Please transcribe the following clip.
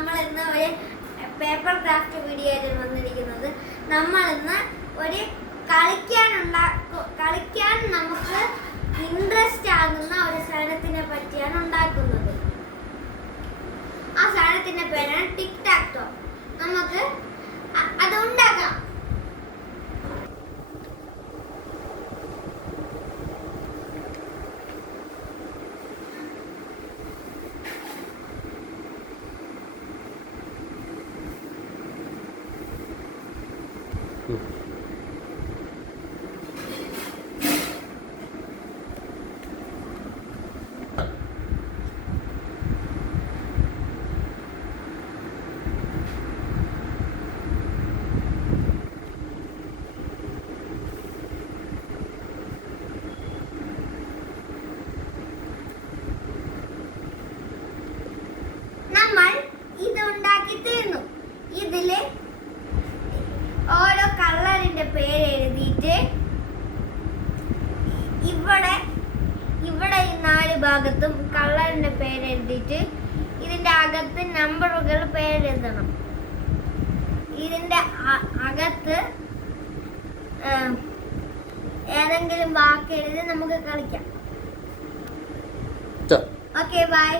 നമ്മൾ ഇന്ന് ഒരു പേപ്പർ ക്രാഫ്റ്റ് വീഡിയോ ആയിട്ട് വന്നിരിക്കുന്നത്. നമ്മൾ ഇന്ന് ഒരു കളിക്കാൻ നമുക്ക് ഇൻട്രസ്റ്റ് ആകുന്ന ഒരു സാധനത്തിനെ പറ്റിയാണ് ഉണ്ടാക്കുന്നത്. ആ സാധനത്തിന്റെ പേരാണ് ടിക് ടാക് ടോ. നമുക്ക് അത് ഉണ്ടാക്കാം. ഇതില് ഓരോ കളറിന്റെ പേര് എഴുതിയിട്ട് ഇവിടെ ഈ 4 ഭാഗത്തും കളറിന്റെ പേര് എഴുതിയിട്ട് ഇതിന്റെ അകത്ത് നമ്പറുകൾ പേരെഴുതണം. ഇതിന്റെ അകത്ത് ഏതെങ്കിലും വാക്ക് എഴുതി നമുക്ക് കളിക്കാം. Okay, by.